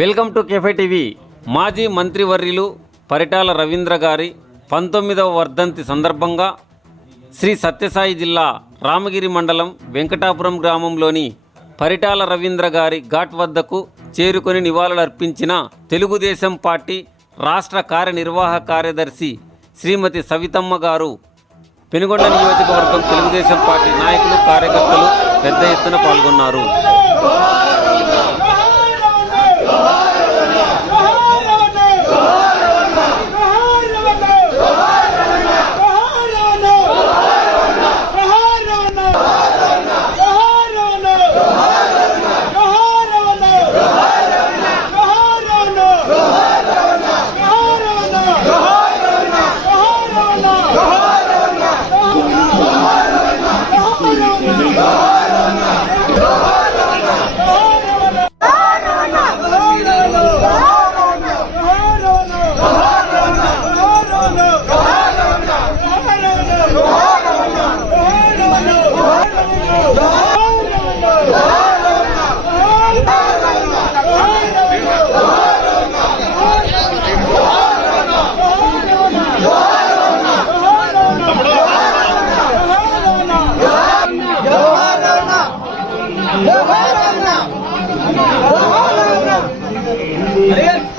Welcome to cafe TV. మాజీ మంత్రివర్యులు పరిటాల రవీంద్ర గారి పంతొమ్మిదవ వర్ధంతి సందర్భంగా శ్రీ సత్యసాయి జిల్లా రామగిరి మండలం వెంకటాపురం గ్రామంలోని పరిటాల రవీంద్ర గారి ఘాట్ వద్దకు చేరుకొని నివాళులర్పించిన తెలుగుదేశం పార్టీ రాష్ట్ర కార్యనిర్వాహక కార్యదర్శి శ్రీమతి సవితమ్మ గారు. పెనుగొండ నియోజకవర్గం తెలుగుదేశం పార్టీ నాయకులు కార్యకర్తలు పెద్ద ఎత్తున పాల్గొన్నారు. Ariel.